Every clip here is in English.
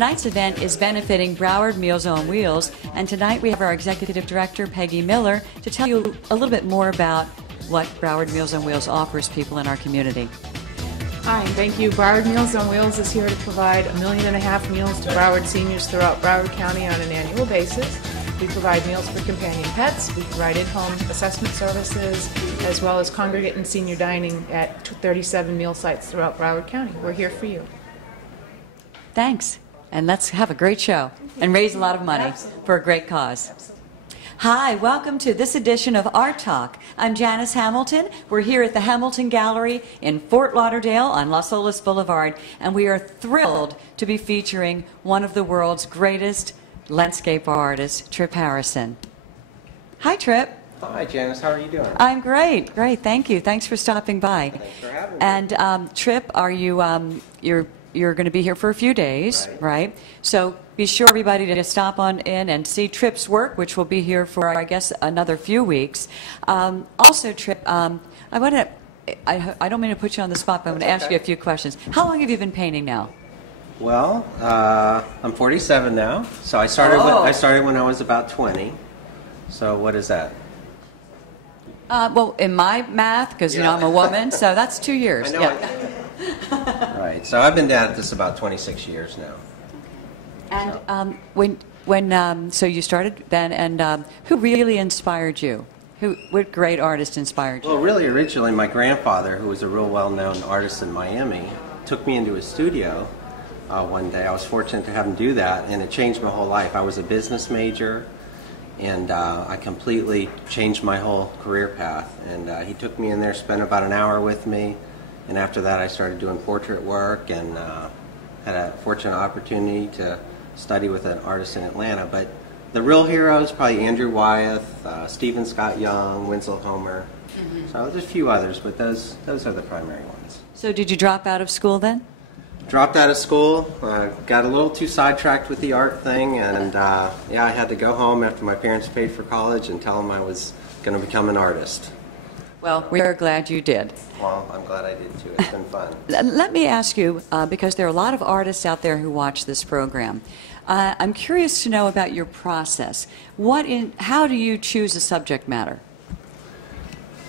tonight's event is benefiting Broward Meals on Wheels, and tonight we have our Executive Director, Peggy Miller, to tell you a little bit more about what Broward Meals on Wheels offers people in our community. Hi, and thank you. Broward Meals on Wheels is here to provide 1.5 million meals to Broward seniors throughout Broward County on an annual basis. We provide meals for companion pets. We provide in-home assessment services, as well as congregate and senior dining at 37 meal sites throughout Broward County. We're here for you. Thanks, and let's have a great show and raise a lot of money for a great cause. Hi, welcome to this edition of Art Talk. I'm Janice Hamilton. We're here at the Hamilton Gallery in Fort Lauderdale on Las Olas Boulevard, and we are thrilled to be featuring one of the world's greatest landscape artists, Trip Harrison. Hi, Trip. Hi, Janice. How are you doing? I'm great. Great. Thank you. Thanks for stopping by. Thanks for having me. And Trip, are you you're going to be here for a few days, right? So be sure, everybody, to stop on in and see Trip's work, which will be here for, I guess, another few weeks. Also, Trip, I don't mean to put you on the spot, but I'm going to ask you a few questions. How long have you been painting now? Well, I'm 47 now, so I started when I was about 20. So what is that? Well, in my math, because you know I'm a woman, so that's 2 years. I know. Right. So I've been at this about 26 years now. And so you started then, and who really inspired you? What great artist inspired you? Well, really, originally, my grandfather, who was a real well-known artist in Miami, took me into his studio one day. I was fortunate to have him do that, and it changed my whole life. I was a business major, and I completely changed my whole career path. And he took me in there, spent about an hour with me, and after that I started doing portrait work and had a fortunate opportunity to study with an artist in Atlanta. But the real heroes, probably Andrew Wyeth, Stephen Scott Young, Winslow Homer. So there's a few others, but those are the primary ones. So did you drop out of school then? Dropped out of school, got a little too sidetracked with the art thing, and yeah, I had to go home after my parents paid for college and tell them I was going to become an artist. Well, we're glad you did. Well, I'm glad I did too. It's been fun. Let me ask you, because there are a lot of artists out there who watch this program, I'm curious to know about your process. How do you choose a subject matter?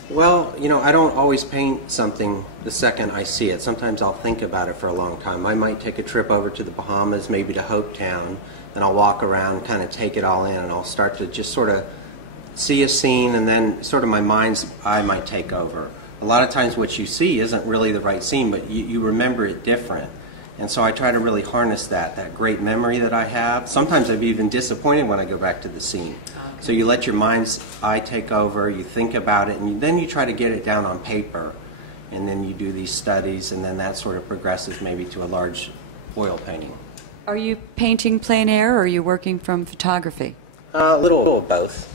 Well, you know, I don't always paint something the second I see it. Sometimes I'll think about it for a long time. I might take a trip over to the Bahamas, maybe to Hopetown, and I'll walk around, kind of take it all in, and I'll start to just sort of see a scene, and then sort of my mind's eye might take over. A lot of times what you see isn't really the right scene, but you remember it different. And so I try to really harness that great memory that I have. Sometimes I'd be even disappointed when I go back to the scene. So you let your mind's eye take over, you think about it, and then you try to get it down on paper. And then you do these studies, and then that sort of progresses maybe to a large oil painting. Are you painting plein air, or are you working from photography? A little of both.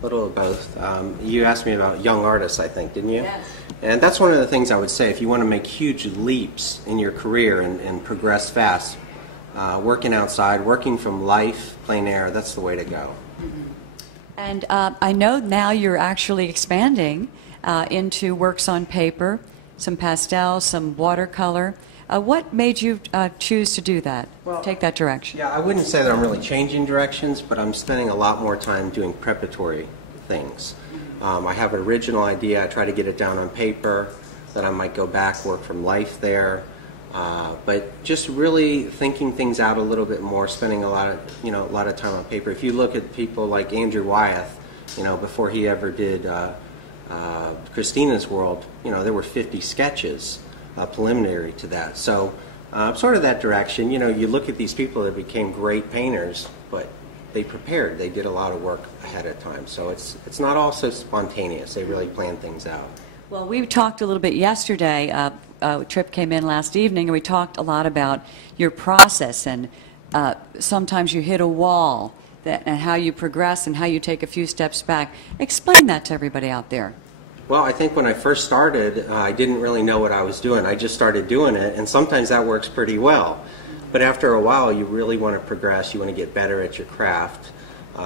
Little of both. You asked me about young artists, I think, didn't you? Yes. And that's one of the things I would say. If you want to make huge leaps in your career and progress fast, working outside, working from life, plein air, that's the way to go. And I know now you're actually expanding into works on paper, some pastel, some watercolor. What made you choose to do that, take that direction? Yeah, I wouldn't say that I'm really changing directions, but I'm spending a lot more time doing preparatory things. I have an original idea. I try to get it down on paper, then I might go back, work from life there. But just really thinking things out a little bit more, spending a lot of time on paper. If you look at people like Andrew Wyeth, before he ever did Christina's World, there were 50 sketches preliminary to that. So sort of that direction. You look at these people that became great painters, but they prepared. They did a lot of work ahead of time. So it's not all so spontaneous. They really plan things out. Well, we talked a little bit yesterday. Trip came in last evening, and we talked a lot about your process, and sometimes you hit a wall, and how you progress and how you take a few steps back. Explain that to everybody out there. Well, I think when I first started, I didn't really know what I was doing. I just started doing it, and sometimes that works pretty well. But after a while, you really want to progress. You want to get better at your craft.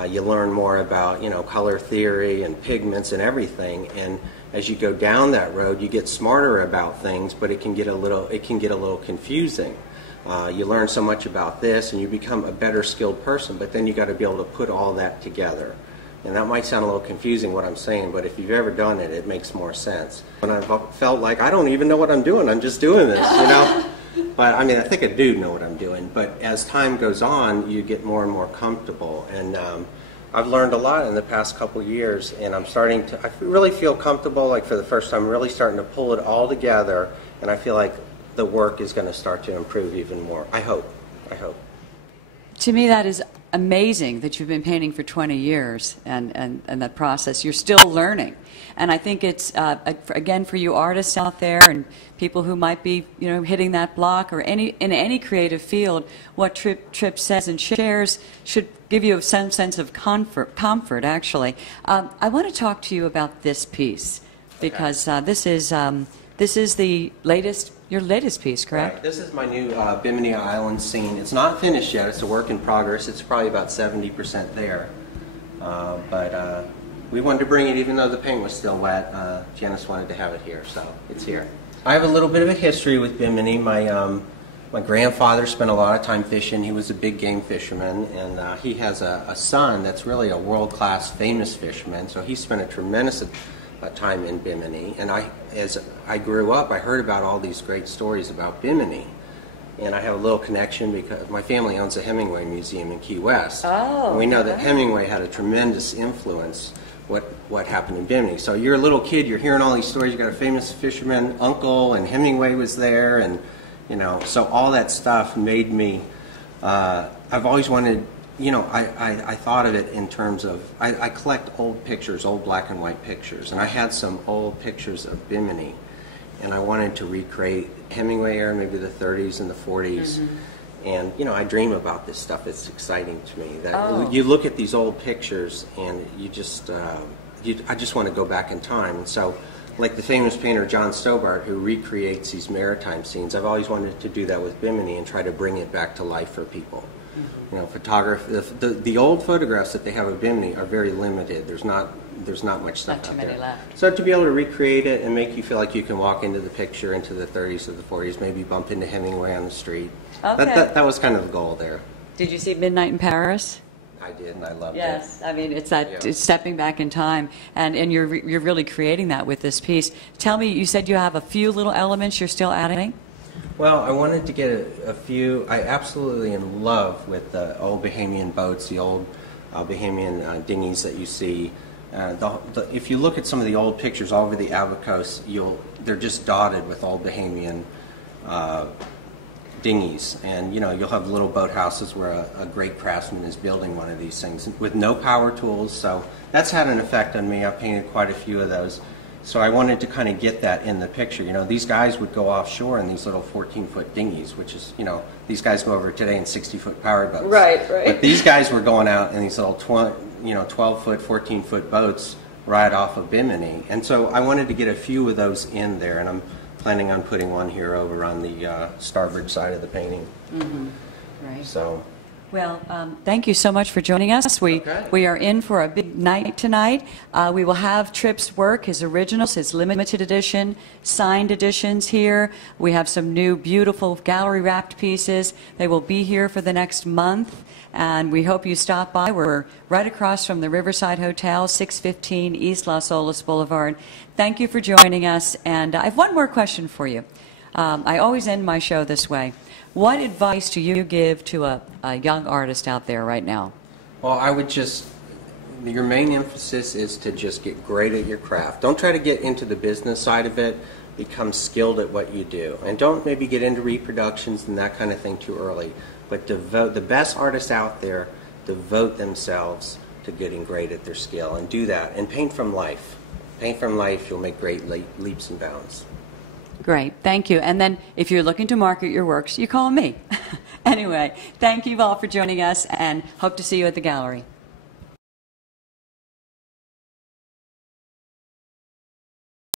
You learn more about, color theory and pigments and everything. And as you go down that road, you get smarter about things, but it can get a little confusing. You learn so much about this, and you become a better skilled person, but then you got to be able to put all that together. And that might sound a little confusing what I'm saying, but if you've ever done it, it makes more sense. And I've felt like I don't even know what I'm doing, I'm just doing this, you know? But I mean, I think I do know what I'm doing, but as time goes on, you get more and more comfortable. And I've learned a lot in the past couple years, and I really feel comfortable, like for the first time, really starting to pull it all together, and I feel like the work is going to start to improve even more. I hope. To me, that is amazing that you've been painting for 20 years and that process. You're still learning. And I think it's, again, for you artists out there and people who might be, hitting that block or in any creative field, what Tripp says and shares should give you some sense of comfort actually. I want to talk to you about this piece because this is your latest piece, correct? Right. This is my new Bimini Island scene. It's not finished yet. It's a work in progress. It's probably about 70% there. But we wanted to bring it even though the paint was still wet. Janice wanted to have it here, so it's here. I have a little bit of a history with Bimini. My grandfather spent a lot of time fishing. He was a big game fisherman, and he has a son that's really a world-class famous fisherman, so he spent a tremendous time in Bimini. And as I grew up, I heard about all these great stories about Bimini. And I have a little connection because my family owns a Hemingway Museum in Key West. Oh, and we know that Hemingway had a tremendous influence what happened in Bimini. So you're a little kid, you're hearing all these stories, you got a famous fisherman uncle, and Hemingway was there, and so all that stuff made me, I've always wanted, I thought of it in terms of, I collect old pictures, old black and white pictures, and I had some old pictures of Bimini, and I wanted to recreate Hemingway era, maybe the 30s and the 40s, and I dream about this stuff. It's exciting to me that you look at these old pictures and you just, I just want to go back in time. And so, like the famous painter John Stobart, who recreates these maritime scenes, I've always wanted to do that with Bimini and try to bring it back to life for people. Photography. The old photographs that they have of Bimini are very limited. There's not much stuff out there. Left. So to be able to recreate it and make you feel like you can walk into the picture, into the 30s or the 40s, maybe bump into Hemingway on the street. Okay. That was kind of the goal there. Did you see Midnight in Paris? I did, and I loved it. Yes, I mean it's it's stepping back in time, and you're really creating that with this piece. Tell me, you said you have a few little elements you're still adding. Well, I wanted to get a few. I absolutely am in love with the old Bahamian boats, the old Bahamian dinghies that you see. If you look at some of the old pictures all over the Alba Coast, they're just dotted with old Bahamian dinghies, and you'll have little boathouses where a great craftsman is building one of these things with no power tools. So that's had an effect on me. I've painted quite a few of those. So I wanted to kind of get that in the picture. These guys would go offshore in these little 14-foot dinghies, which is, these guys go over today in 60-foot power boats. Right. But these guys were going out in these little 12-foot, 14-foot boats right off of Bimini. And so I wanted to get a few of those in there, and I'm planning on putting one here over on the starboard side of the painting. Right. So. Well, thank you so much for joining us. We are in for a big night tonight. We will have Tripp's work, his originals, his limited edition, signed editions here. We have some new beautiful gallery-wrapped pieces. They will be here for the next month, and we hope you stop by. We're right across from the Riverside Hotel, 615 East Las Olas Boulevard. Thank you for joining us, and I have one more question for you. I always end my show this way. What advice do you give to a young artist out there right now? Well, I would your main emphasis is to just get great at your craft. Don't try to get into the business side of it. Become skilled at what you do. And don't maybe get into reproductions and that kind of thing too early. But the best artists out there devote themselves to getting great at their skill, and do that. And paint from life. Paint from life, you'll make great leaps and bounds. Great, thank you. And then if you're looking to market your works, you call me. Anyway, thank you all for joining us, and hope to see you at the gallery.